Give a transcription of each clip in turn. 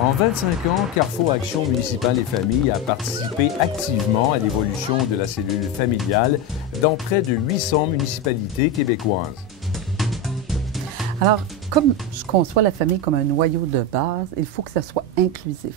En 25 ans, Carrefour Action municipale et famille a participé activement à l'évolution de la cellule familiale dans près de 800 municipalités québécoises. Alors, comme je conçois la famille comme un noyau de base, il faut que ça soit inclusif.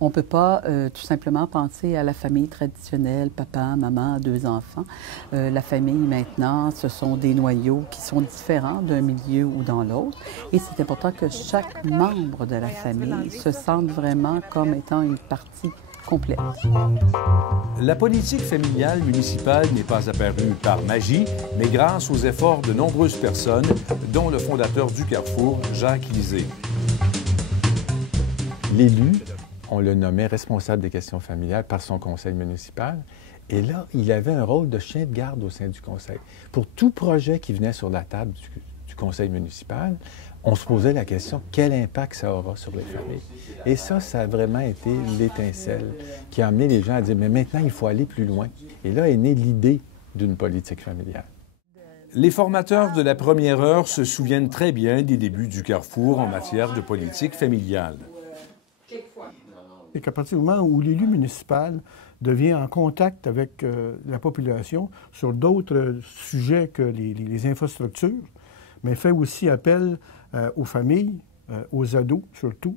On ne peut pas tout simplement penser à la famille traditionnelle, papa, maman, 2 enfants. La famille, maintenant, ce sont des noyaux qui sont différents d'un milieu ou dans l'autre. Et c'est important que chaque membre de la famille se sente vraiment comme étant une partie complète. La politique familiale municipale n'est pas apparue par magie, mais grâce aux efforts de nombreuses personnes, dont le fondateur du Carrefour, Jacques Lisée. L'élu, on le nommait responsable des questions familiales par son conseil municipal. Et là, il avait un rôle de chien de garde au sein du conseil. Pour tout projet qui venait sur la table du conseil municipal, on se posait la question, quel impact ça aura sur les familles? Et ça a vraiment été l'étincelle qui a amené les gens à dire, mais maintenant, il faut aller plus loin. Et là est née l'idée d'une politique familiale. Les formateurs de la première heure se souviennent très bien des débuts du Carrefour en matière de politique familiale. Et qu'à partir du moment où l'élu municipal devient en contact avec la population sur d'autres sujets que les infrastructures, mais fait aussi appel aux familles, aux ados surtout,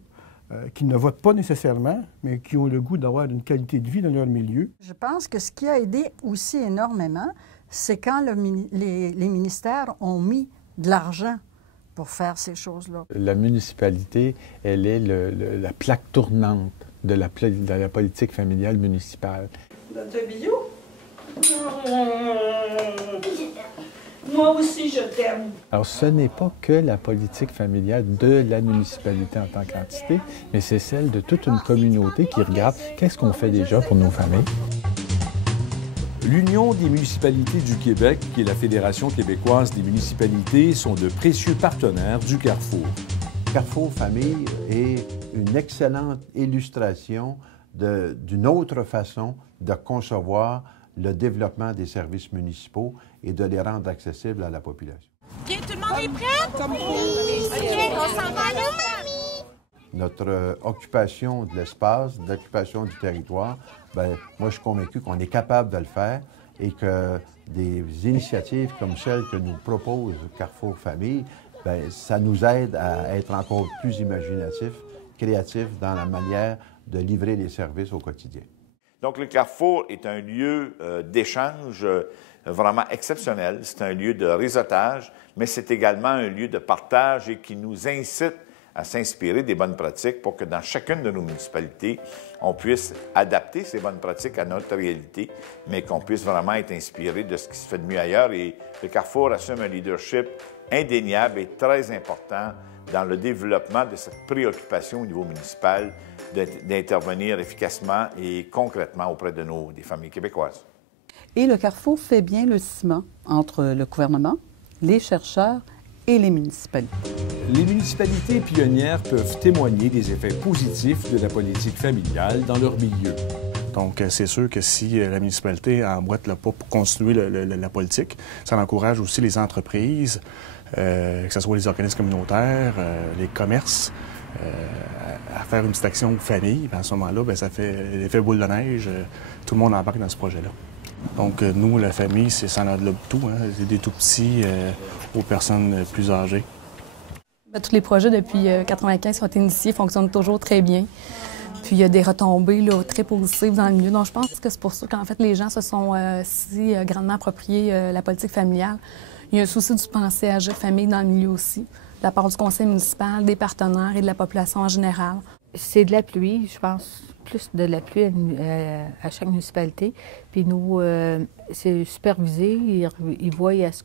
qui ne votent pas nécessairement, mais qui ont le goût d'avoir une qualité de vie dans leur milieu. Je pense que ce qui a aidé aussi énormément, c'est quand les ministères ont mis de l'argent pour faire ces choses-là. La municipalité, elle est la plaque tournante de la politique familiale municipale. Dans un bio? Moi aussi, je t'aime. Alors, ce n'est pas que la politique familiale de la municipalité en tant qu'entité, mais c'est celle de toute une communauté qui regarde qu'est-ce qu'on fait déjà pour nos familles. L'Union des municipalités du Québec et la Fédération québécoise des municipalités sont de précieux partenaires du Carrefour. Carrefour Famille est une excellente illustration d'une autre façon de concevoir le développement des services municipaux et de les rendre accessibles à la population. Bien, tout le monde est prêt? Oui! OK, on s'en va là? Notre occupation de l'espace, l'occupation du territoire, bien, moi, je suis convaincu qu'on est capable de le faire et que des initiatives comme celles que nous propose Carrefour Famille, bien, ça nous aide à être encore plus imaginatifs, créatifs dans la manière de livrer les services au quotidien. Donc, le Carrefour est un lieu d'échange vraiment exceptionnel. C'est un lieu de réseautage, mais c'est également un lieu de partage et qui nous incite à s'inspirer des bonnes pratiques pour que dans chacune de nos municipalités, on puisse adapter ces bonnes pratiques à notre réalité, mais qu'on puisse vraiment être inspiré de ce qui se fait de mieux ailleurs. Et le Carrefour assume un leadership indéniable et très important dans le développement de cette préoccupation au niveau municipal d'intervenir efficacement et concrètement auprès des familles québécoises. Et le Carrefour fait bien le ciment entre le gouvernement, les chercheurs et les municipalités. Les municipalités pionnières peuvent témoigner des effets positifs de la politique familiale dans leur milieu. Donc, c'est sûr que si la municipalité emboîte le pas pour continuer la politique, ça encourage aussi les entreprises, que ce soit les organismes communautaires, les commerces, à faire une petite action famille. À ce moment-là, bien, ça fait l'effet boule de neige. Tout le monde embarque dans ce projet-là. Donc, nous, la famille, ça englobe tout. Hein, des tout-petits aux personnes plus âgées. Tous les projets depuis 1995 qui ont été initiés fonctionnent toujours très bien. Puis il y a des retombées là, très positives dans le milieu. Donc je pense que c'est pour ça qu'en fait les gens se sont si grandement appropriés la politique familiale. Il y a un souci du penser à famille dans le milieu aussi, de la part du conseil municipal, des partenaires et de la population en général. C'est de l'appui, je pense, plus de l'appui à chaque municipalité. Puis nous, c'est supervisé, ils voient à ce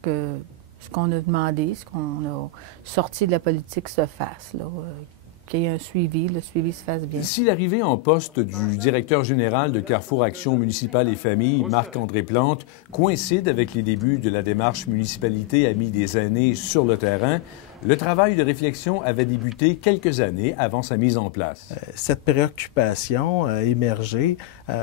qu'on a demandé, ce qu'on a sorti de la politique se fasse, là, qu'il y ait un suivi, le suivi se fasse bien. Si l'arrivée en poste du directeur général de Carrefour Action municipale et famille, Marc-André Plante, coïncide avec les débuts de la démarche municipalité a mis des années sur le terrain, le travail de réflexion avait débuté quelques années avant sa mise en place. Cette préoccupation a émergé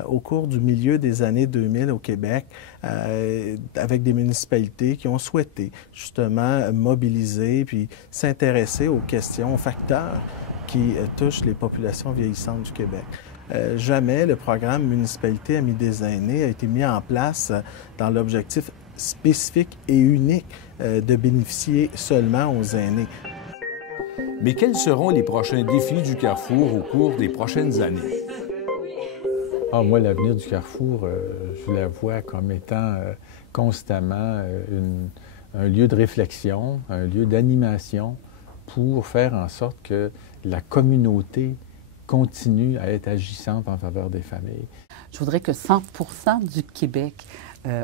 au cours du milieu des années 2000 au Québec avec des municipalités qui ont souhaité justement mobiliser puis s'intéresser aux questions, aux facteurs qui touche les populations vieillissantes du Québec. Jamais le programme Municipalité Amis des aînés a été mis en place dans l'objectif spécifique et unique de bénéficier seulement aux aînés. Mais quels seront les prochains défis du Carrefour au cours des prochaines années? Ah, moi, l'avenir du Carrefour, je la vois comme étant constamment un lieu de réflexion, un lieu d'animation pour faire en sorte que la communauté continue à être agissante en faveur des familles. Je voudrais que 100% du Québec,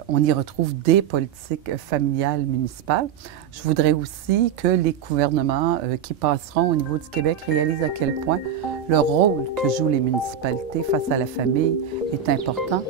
on y retrouve des politiques familiales municipales. Je voudrais aussi que les gouvernements qui passeront au niveau du Québec réalisent à quel point le rôle que jouent les municipalités face à la famille est important.